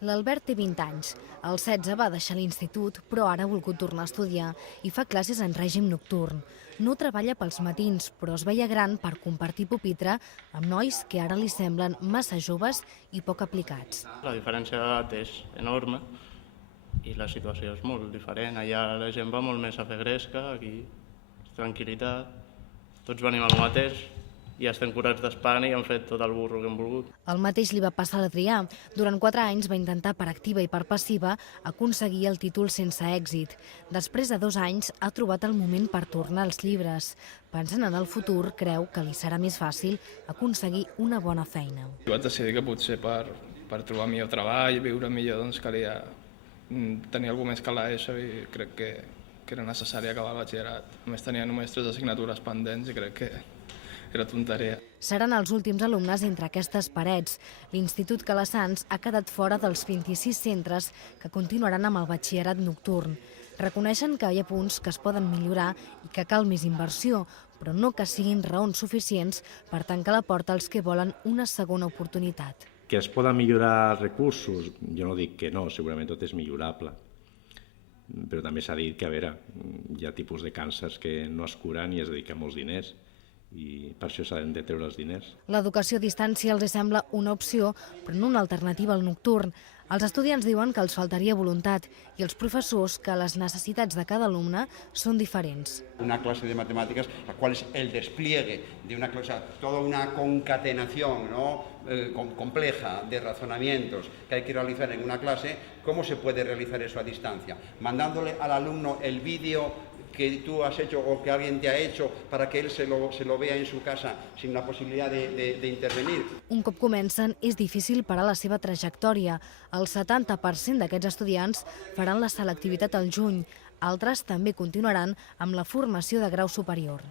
L'Albert té 20 anys. Als 16 va deixar l'institut, però ara ha volgut tornar a estudiar i fa classes en règim nocturn. No treballa pels matins, però es veia gran per compartir pupitre amb nois que ara li semblen massa joves i poc aplicats. La diferència d'edat és enorme i la situació és molt diferent. Allà la gent va molt més a fer gresca, aquí tranquil·litat, tots venim al mateix i estem curats d'Espanya i hem fet tot el burro que hem volgut. El mateix li va passar a l'Adrià. Durant 4 anys va intentar per activa i per passiva aconseguir el títol sense èxit. Després de 2 anys ha trobat el moment per tornar als llibres. Pensant en el futur, creu que li serà més fàcil aconseguir una bona feina. Vaig decidir que potser per trobar millor treball i viure millor calia tenir alguna més que l'ESO i crec que era necessari acabar el batxillerat. A més tenia només 3 assignatures pendents i crec que era tonteria. Seran els últims alumnes entre aquestes parets. L'Institut Calassans ha quedat fora dels 26 centres que continuaran amb el batxillerat nocturn. Reconeixen que hi ha punts que es poden millorar i que cal més inversió, però no que siguin raons suficients per tancar la porta als que volen una segona oportunitat. Que es poden millorar els recursos? Jo no dic que no, segurament tot és millorable. Però també s'ha dit que, a veure, hi ha tipus de càncers que no es curen i es dediquen molts diners i per això s'han de treure els diners. L'educació a distància els sembla una opció, però no una alternativa al nocturn. Els estudiants diuen que els faltaria voluntat i els professors que les necessitats de cada alumne són diferents. Una clase de matemáticas, la cual es el despliegue de una clase, toda una concatenación, ¿no? Compleja de razonamientos que hay que realizar en una clase. ¿Cómo se puede realizar eso a distancia? Mandándole al alumno el vídeo que tú has hecho o que alguien te ha hecho para que él se lo vea en su casa sin la posibilidad de intervenir. Un cop comencen, és difícil parar la seva trajectòria. El 70% d'aquests estudiants faran la selectivitat al juny. Altres també continuaran amb la formació de grau superior.